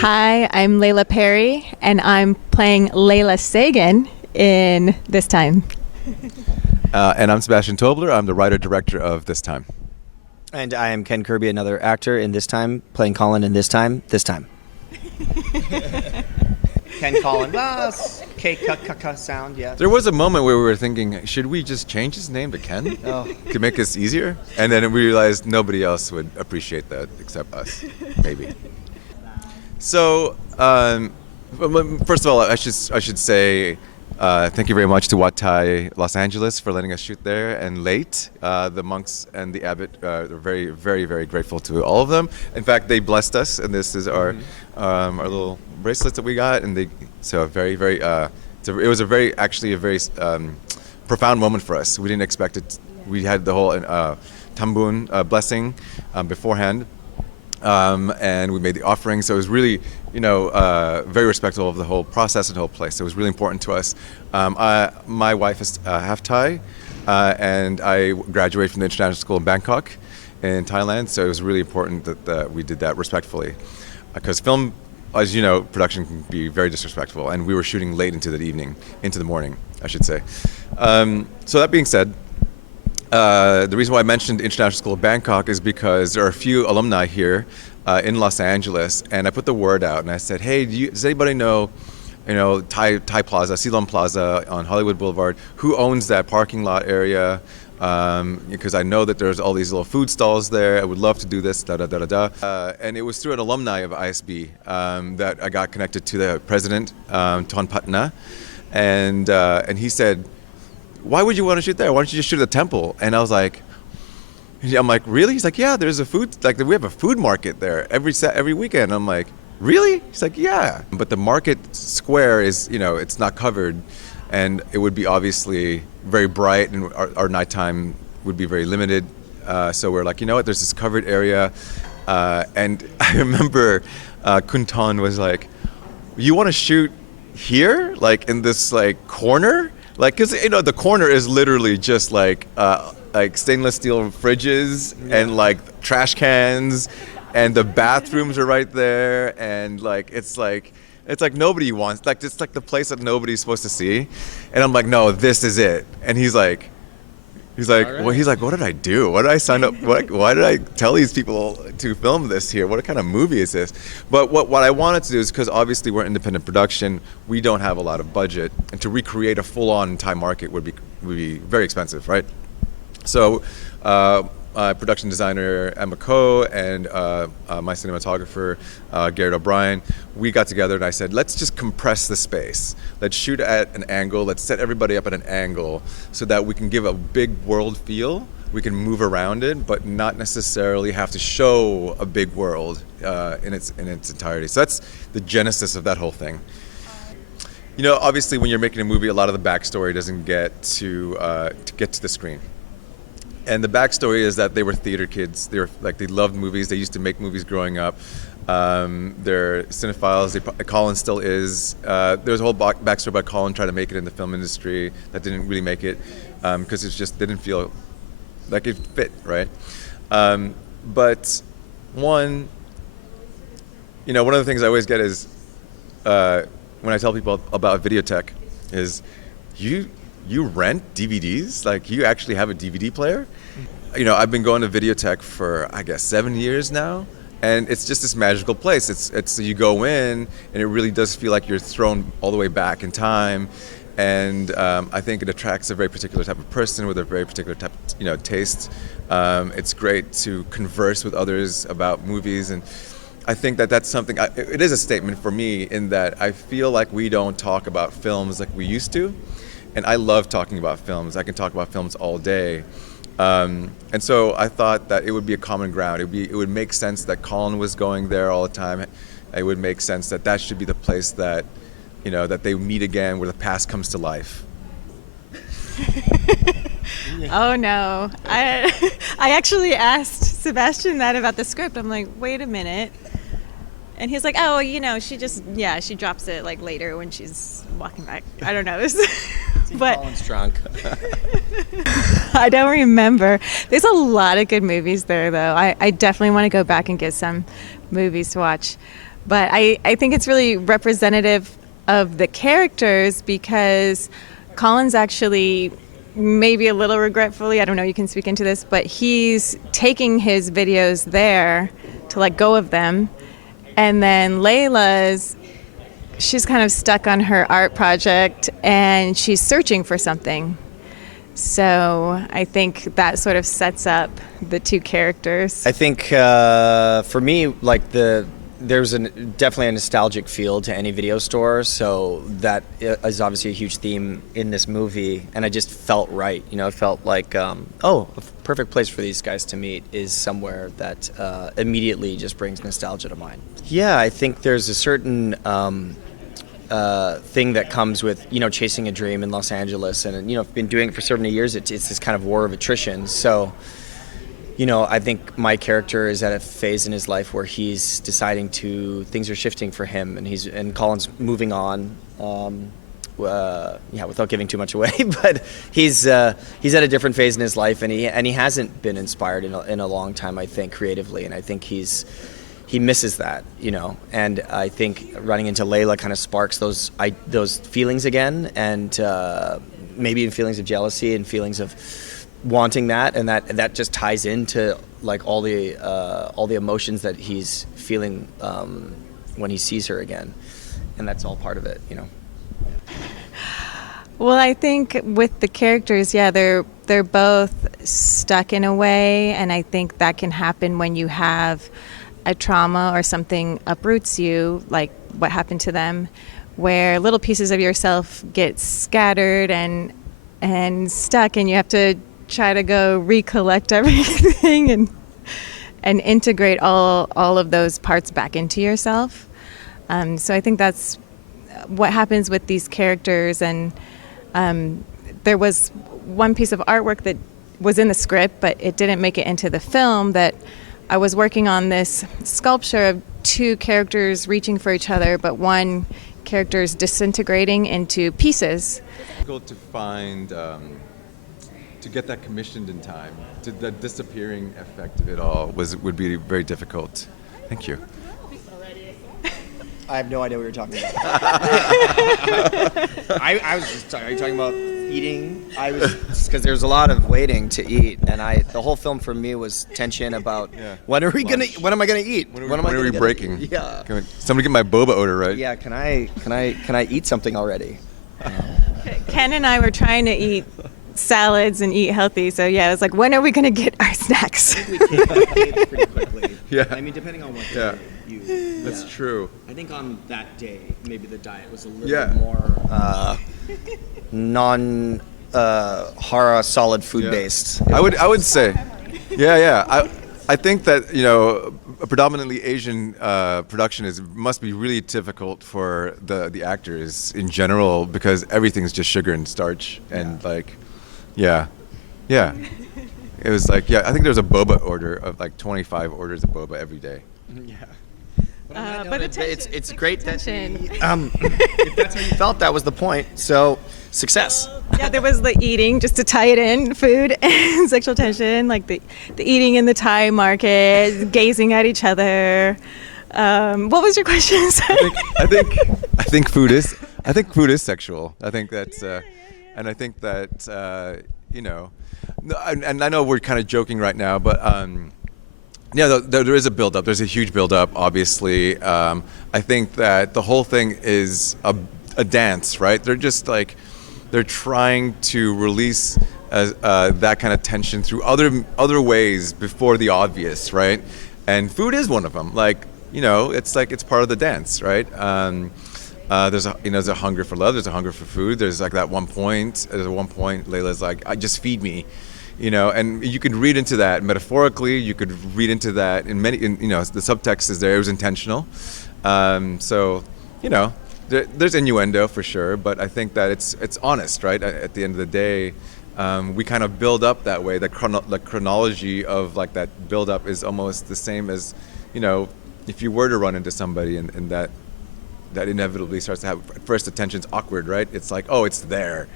Hi, I'm Leila Perry, and I'm playing Layla Sagan in This Time. And I'm Sebastien Tobler. I'm the writer-director of This Time. And I am Ken Kirby, another actor in This Time, playing Colin in This Time. Ken Colin. K sound, yeah. There was a moment where we were thinking, should we just change his name to Ken to make this easier? And then we realized nobody else would appreciate that except us, maybe. So, first of all, I should say thank you very much to Wat Thai Los Angeles for letting us shoot there, and late. The monks and the abbot are very, very, very grateful to all of them. In fact, they blessed us, and this is our little bracelets that we got, and it was a very profound moment for us. We didn't expect it. We had the whole Tambun blessing beforehand. And we made the offering, so it was really, very respectful of the whole process and the whole place. It was really important to us. My wife is half Thai, and I graduated from the international school in Bangkok, in Thailand. So it was really important that we did that respectfully, because film, as you know, production can be very disrespectful, and we were shooting late into the morning, I should say. So that being said. The reason why I mentioned International School of Bangkok is because there are a few alumni here in Los Angeles, and I put the word out and I said, hey, does anybody know Thai Plaza, Silom Plaza on Hollywood Boulevard, who owns that parking lot area? Because I know that there's all these little food stalls there. I would love to do this, and it was through an alumni of ISB that I got connected to the president, Ton Patna, and he said, why would you want to shoot there? Why don't you just shoot at the temple? And I'm like, really? He's like, yeah, there's we have a food market there every weekend. I'm like, really? He's like, yeah. But the market square is, it's not covered, and it would be obviously very bright, and our nighttime would be very limited. So we're like, you know what? There's this covered area, and I remember Kunton was like, you want to shoot here, like in this corner? Because the corner is literally just like stainless steel fridges and trash cans, and the bathrooms are right there, and it's like nobody wants, it's like the place that nobody's supposed to see, and I'm like, no, this is it. And he's like, right. Well, what did I do? Why did I sign up? Why did I tell these people to film this here? What kind of movie is this? But what I wanted to do is, because obviously we're independent production, we don't have a lot of budget, and to recreate a full-on Thai market would be very expensive, right? So production designer Emma Ko and my cinematographer Garrett O'Brien, we got together and I said, let's just compress the space. Let's shoot at an angle. Let's set everybody up at an angle so that we can give a big world feel. We can move around it, but not necessarily have to show a big world in its entirety. So that's the genesis of that whole thing. Obviously, when you're making a movie, a lot of the backstory doesn't get to the screen. And the backstory is that they were theater kids. They loved movies. They used to make movies growing up. They're cinephiles. Colin still is. There's a whole backstory about Colin trying to make it in the film industry that didn't really make it because it just didn't feel like it fit, right? But one of the things I always get is when I tell people about Videotech is you rent DVDs? You actually have a DVD player? I've been going to Videotech for, I guess, 7 years now, and it's just this magical place. It's you go in, and it really does feel like you're thrown all the way back in time, and I think it attracts a very particular type of person with a very particular type of, taste. It's great to converse with others about movies, and I think that's something, it is a statement for me in that I feel like we don't talk about films like we used to. And I love talking about films. I can talk about films all day. And so I thought that it would be a common ground. It would make sense that Colin was going there all the time. It would make sense that should be the place that, that they meet again, where the past comes to life. Oh no. I actually asked Sebastien that about the script. I'm like, wait a minute. And he's like, oh, she drops it later when she's walking back. I don't know. But Colin's drunk. I don't remember. There's a lot of good movies there, though. I definitely want to go back and get some movies to watch. But I think it's really representative of the characters because Colin's actually, maybe a little regretfully, I don't know, you can speak into this, but he's taking his videos there to let go of them. And then Layla's, she's kind of stuck on her art project and she's searching for something. So I think that sort of sets up the two characters. I think for me, like there's definitely a nostalgic feel to any video store, so that is obviously a huge theme in this movie, and I just felt right. You know, it felt like, a perfect place for these guys to meet is somewhere that immediately just brings nostalgia to mind. Yeah, I think there's a certain thing that comes with, you know, chasing a dream in Los Angeles, and, you know, I've been doing it for so many years. It's this kind of war of attrition. So, you know, I think my character is at a phase in his life where he's deciding things are shifting for him, and Colin's moving on. Without giving too much away, but he's at a different phase in his life, and he hasn't been inspired in a long time, I think, creatively, and I think he misses that, you know, and I think running into Layla kind of sparks those feelings again, and maybe even feelings of jealousy and feelings of wanting that, and that just ties into like all the emotions that he's feeling when he sees her again, and that's all part of it, you know. Well, I think with the characters, yeah, they're both stuck in a way, and I think that can happen when you have a trauma or something uproots you, like what happened to them, where little pieces of yourself get scattered and stuck, and you have to try to go recollect everything and integrate all of those parts back into yourself. So I think that's what happens with these characters. And there was one piece of artwork that was in the script, but it didn't make it into the film, that I was working on this sculpture of two characters reaching for each other, but one character is disintegrating into pieces. It's difficult to find, to get that commissioned in time. The disappearing effect of it all would be very difficult. Thank you. I have no idea what you're talking about. I was just talking. Are you talking about eating? I was because there's a lot of waiting to eat, and the whole film for me was tension about when am I gonna eat? When are we breaking? Eat? Yeah. Somebody get my boba odor right. Yeah. Can I eat something already? Ken and I were trying to eat salads and eat healthy, so yeah, it was like, when are we gonna get our snacks? I think we came up pretty quickly. Yeah. I mean, depending on what day you. That's true. I think on that day, maybe the diet was a little bit more non-horror solid food based. I would say, I think that, you know, a predominantly Asian production must be really difficult for the actors in general, because everything's just sugar and starch and it was like, I think there's a boba order of like 25 orders of boba every day. Yeah. But it's great tension. If that's how you felt, that was the point. So, success. Yeah, there was the eating, just to tie it in, food and sexual tension, like the eating in the Thai market, gazing at each other. What was your question? Sorry. I think food is sexual. I think that's, and I think that you know, and I know we're kind of joking right now, but there is a build-up. There's a huge build-up, obviously. I think that the whole thing is a dance, right? They're just like, they're trying to release that kind of tension through other ways before the obvious, right? And food is one of them. Like, you know, it's part of the dance, right? There's a hunger for love. There's a hunger for food. There's like that one point. There's one point Layla's like, just feed me. You know, and you could read into that metaphorically. You could read into that in you know, the subtext is there. It was intentional. So, you know, there's innuendo for sure, but I think that it's honest, right? At the end of the day, we kind of build up that way. The chronology of like that build up is almost the same as, you know, if you were to run into somebody and that inevitably starts to have, at first the tension's awkward, right? It's like, oh, it's there.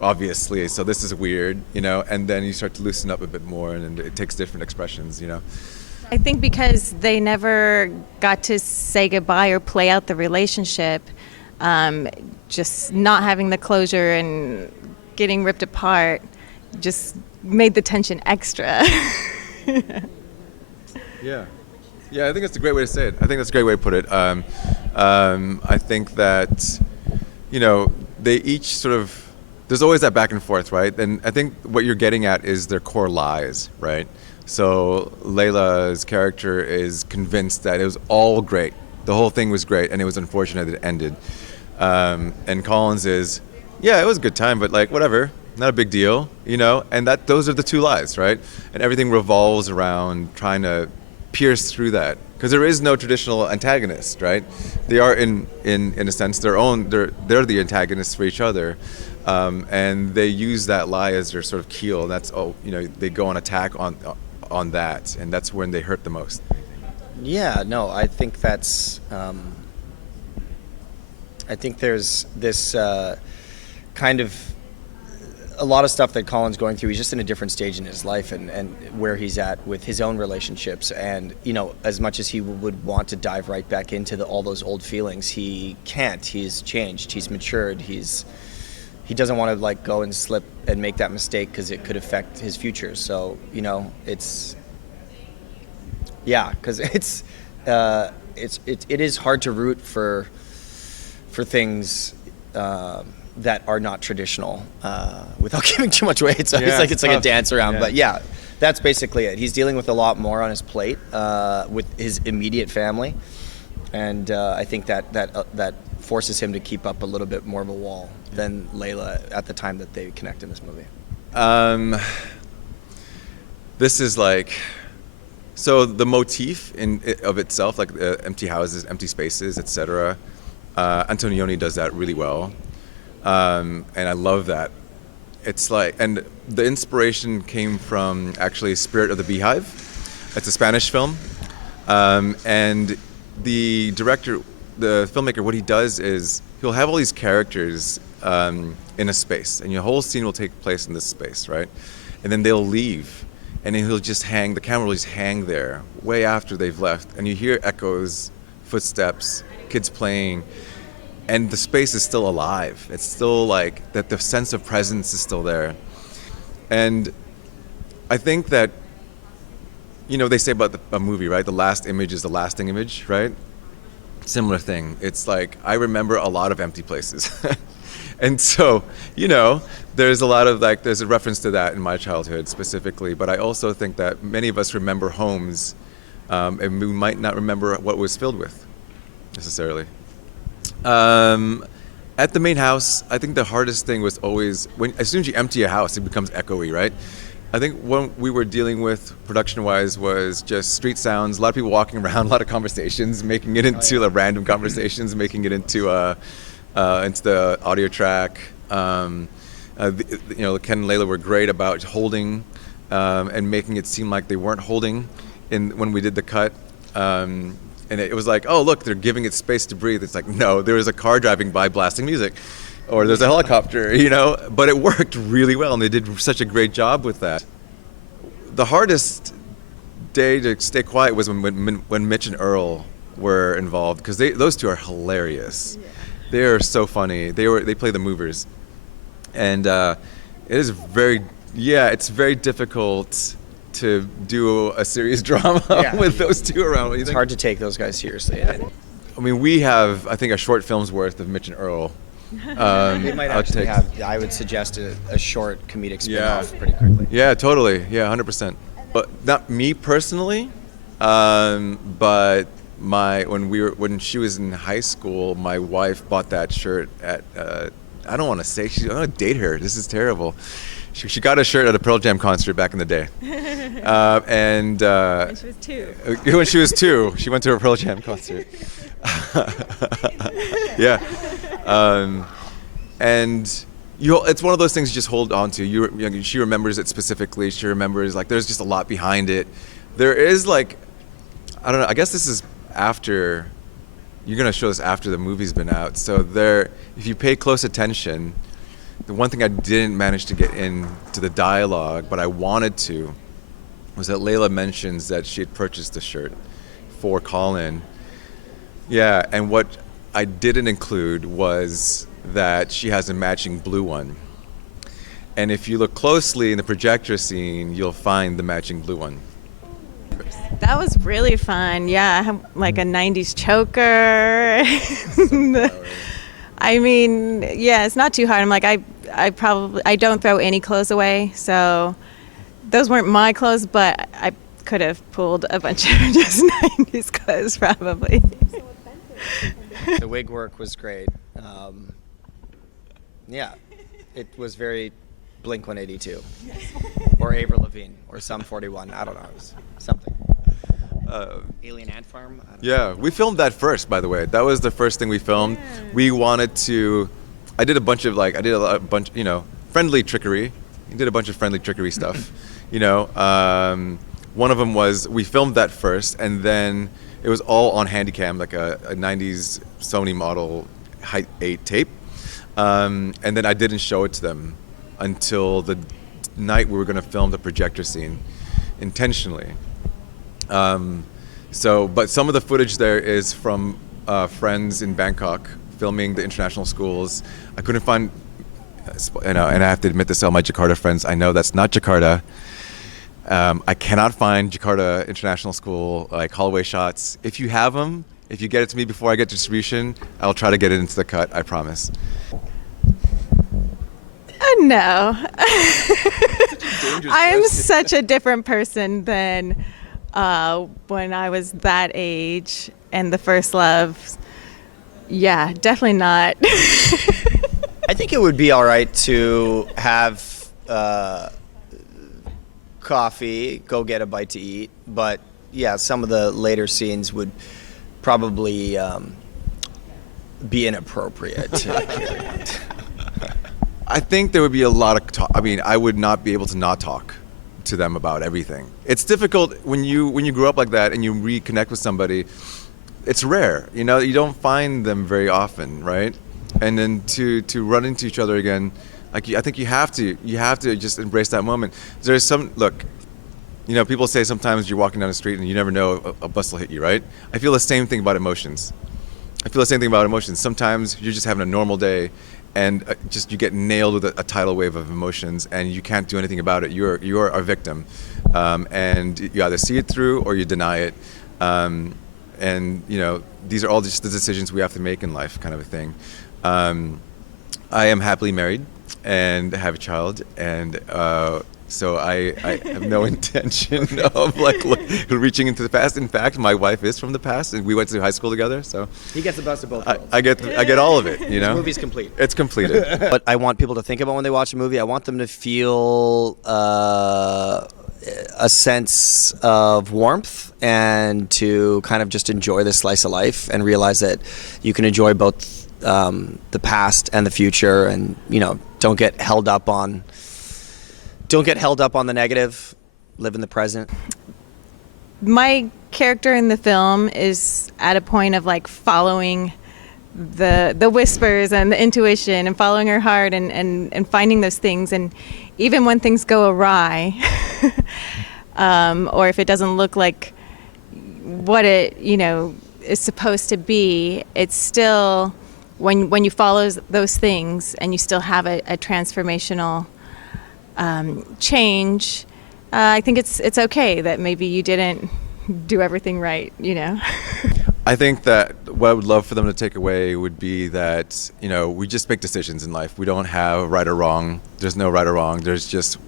Obviously, so this is weird, you know, and then you start to loosen up a bit more, and it takes different expressions, you know. I think because they never got to say goodbye or play out the relationship, just not having the closure and getting ripped apart just made the tension extra. Yeah. Yeah, I think that's a great way to say it. I think that's a great way to put it. I think that, they each sort of, there's always that back and forth, right? And I think what you're getting at is their core lies, right? So Leila's character is convinced that it was all great. The whole thing was great, and it was unfortunate that it ended. And Colin's is, yeah, it was a good time, but like, whatever. Not a big deal, and those are the two lies, right? And everything revolves around trying to pierce through that, because there is no traditional antagonist, right? They are in a sense they're the antagonists for each other, and they use that lie as their sort of keel. That's they go on attack on that, and that's when they hurt the most. Yeah, no, I think that's. I think there's this kind of a lot of stuff that Colin's going through. He's just in a different stage in his life and where he's at with his own relationships. And, as much as he would want to dive right back into all those old feelings, he can't. He's changed. He's matured. He doesn't want to like go and slip and make that mistake because it could affect his future. So, it's, yeah, because it is hard to root for things that are not traditional, without giving too much away. It's like a dance around, but yeah, that's basically it. He's dealing with a lot more on his plate with his immediate family, and I think that forces him to keep up a little bit more of a wall than Leila at the time that they connect in this movie. This is like, so the motif of itself, like empty houses, empty spaces, etc. Antonioni does that really well. And I love that. It's like, and the inspiration came from actually Spirit of the Beehive. It's a Spanish film. And the director, the filmmaker, what he does is he'll have all these characters in a space, and your whole scene will take place in this space, right? And then they'll leave, and then the camera will just hang there way after they've left, and you hear echoes, footsteps, kids playing, and the space is still alive. It's still like that, the sense of presence is still there. And I think that, they say about a movie, right? The last image is the lasting image, right? Similar thing. It's like, I remember a lot of empty places. And so, there's a lot of there's a reference to that in my childhood specifically, but I also think that many of us remember homes, and we might not remember what it was filled with necessarily. At the main house, I think the hardest thing was always as soon as you empty a house, it becomes echoey, right? I think what we were dealing with production-wise was just street sounds, a lot of people walking around, a lot of conversations, making it into random conversations, making it into the audio track. Ken and Leila were great about holding and making it seem like they weren't holding when we did the cut. And it was like, oh, look, they're giving it space to breathe. It's like, no, there was a car driving by blasting music, or there's a helicopter, but it worked really well, and they did such a great job with that. The hardest day to stay quiet was when Mitch and Earl were involved, because those two are hilarious. Yeah. They are so funny. They play the movers, and it is it's very difficult to do a serious drama with those two around. It's hard to take those guys seriously. I mean, we have, I think, a short film's worth of Mitch and Earl. They might actually have, I would suggest, a short comedic spin-off pretty quickly. Yeah, totally. Yeah, 100%. But not me personally, but when she was in high school, my wife bought that shirt at, I don't want to say, I want to date her. This is terrible. She got a shirt at a Pearl Jam concert back in the day. And when she was 2. When she was 2, she went to a Pearl Jam concert. Yeah. And it's one of those things you just hold on to. She remembers it specifically. She remembers, there's just a lot behind it. There is, I don't know, I guess this is after, you're going to show this after the movie's been out. So if you pay close attention, the one thing I didn't manage to get into the dialogue, but I wanted to, was that Leila mentions that she had purchased the shirt for Colin. Yeah, and what I didn't include was that she has a matching blue one. And if you look closely in the projector scene, you'll find the matching blue one. That was really fun. Yeah, I have like a 90s choker. I mean, yeah, it's not too hard. I'm like, I don't throw any clothes away, so those weren't my clothes, but I could have pulled a bunch of just 90s clothes probably. The wig work was great. Yeah, it was very Blink 182 or Avril Lavigne or Sum 41. I don't know. It was something. Alien Ant Farm? I don't know. Yeah, we filmed that first, by the way. That was the first thing we filmed. Yeah. We wanted to. I did a bunch, friendly trickery. We did a bunch of friendly trickery stuff. One of them was we filmed that first, and then it was all on Handycam, like a 90s Sony model height 8 tape. And then I didn't show it to them until the night we were going to film the projector scene, intentionally. But some of the footage there is from friends in Bangkok filming the international schools. I couldn't find, and I have to admit this to all my Jakarta friends, I know that's not Jakarta. I cannot find Jakarta International School like hallway shots. If you have them, if you get it to me before I get distribution, I'll try to get it into the cut, I promise. No. I'm such a different person than when I was that age and the first love. Yeah, definitely not. I think it would be all right to have coffee, go get a bite to eat, but yeah, some of the later scenes would probably be inappropriate. I think there would be a lot of talk. I mean, I would not be able to not talk to them about everything. It's difficult when you grow up like that and you reconnect with somebody. It's rare, you don't find them very often, right? And then to run into each other again, like I think you have to just embrace that moment. There's people say sometimes you're walking down the street and you never know a bus will hit you, right? I feel the same thing about emotions. Sometimes you're just having a normal day and just you get nailed with a tidal wave of emotions and you can't do anything about it. You're a victim, and you either see it through or you deny it. These are all just the decisions we have to make in life, kind of a thing. I am happily married and have a child, and so I have no intention of reaching into the past. In fact, my wife is from the past, and we went to high school together. So He gets the best of both worlds. I get all of it. The movie's complete. It's completed. What I want people to think about when they watch a movie, I want them to feel a sense of warmth and to kind of just enjoy the slice of life and realize that you can enjoy both the past and the future, and don't get held up on the negative. Live in the present. My character in the film is at a point of like following the whispers and the intuition and following her heart and finding those things, and even when things go awry or if it doesn't look like what it is supposed to be, it's still when you follow those things and you still have a transformational change. I think it's okay that maybe you didn't do everything right. I think that what I would love for them to take away would be that, we just make decisions in life. We don't have right or wrong. There's no right or wrong. There's just,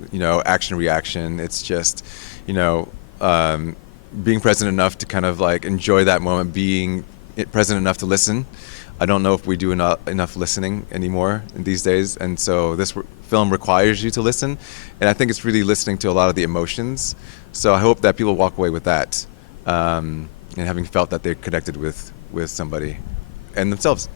action, reaction. It's just, being present enough to kind of like enjoy that moment, being present enough to listen. I don't know if we do enough listening anymore in these days. And so this film requires you to listen. And I think it's really listening to a lot of the emotions. So I hope that people walk away with that. And having felt that they're connected with somebody and themselves.